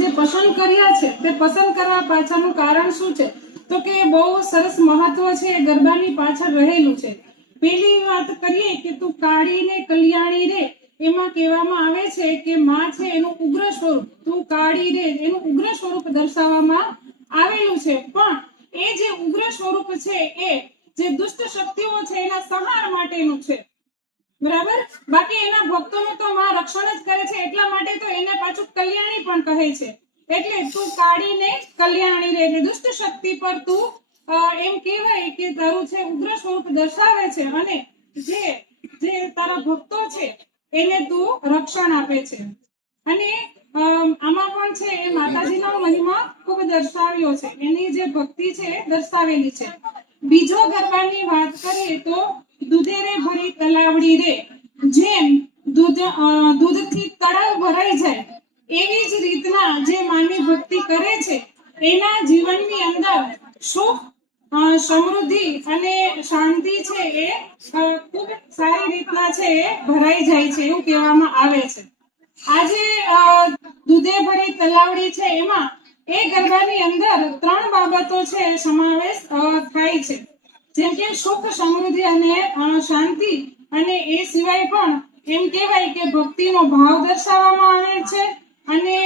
જે પસંદ કર્યા છે તે પસંદ કરવા પાછળનું કારણ શું છે? તો કે બહુ સરસ મહત્વ છે એ ગરબાની પાછળ રહેલું છે. પેલી વાત કરીએ કે તું કાળી ને કલ્યાણી રે, એમાં કહેવામાં આવે છે કે માં છે એનું ઉગ્ર સ્વરૂપ, તું કાળી રે એનું ઉગ્ર સ્વરૂપ દર્શાવવામાં આવેલું છે. પણ એ જે ઉગ્ર સ્વરૂપ છે એ જે દુષ્ટ શક્તિઓ છે એના સંહાર માટેનું છે, બરાબર. બાકી એના ભક્તોનું તો માં રક્ષણ જ કરે છે, એટલા માટે તો એને પાછું કલ્યાણી પણ કહે છે. એટલે તું કાળી ને કલ્યાણી રે, એટલે દુષ્ટ શક્તિ પર તું એમ કહેવાય કે તારું છે ઉગ્ર સ્વરૂપ દર્શાવે છે, અને જે તારા ભક્તો છે એને તું રક્ષણ આપે છે. અને આમાં પણ છે એ માતાજીનો મહિમા ખૂબ દર્શાવ્યો છે, એની જે ભક્તિ છે દર્શાવેલી છે. બીજો ગરબાની વાત કરીએ તો દૂધે રે ભરી તલાવડી રે, જેમ દૂધથી તળાવ ભરાઈ જાય એવી જ રીતના જે માની ભક્તિ કરે છે એના જીવનની અંદર સુખ, સમૃદ્ધિ અને શાંતિ છે એ ખૂબ સારી રીતના છે એ ભરાઈ જાય છે, એવું કહેવામાં આવે છે. આજે દૂધે ભરી તલાવડી છે એમાં એ ગરબાની અંદર 3 બાબતો છે સમાવેશ થાય છે, જેમ કે સુખ, સમૃદ્ધિ અને શાંતિ. અને એ સિવાય પણ એમ કહેવાય કે ભક્તિનો ભાવ દર્શાવવામાં આવે છે. અને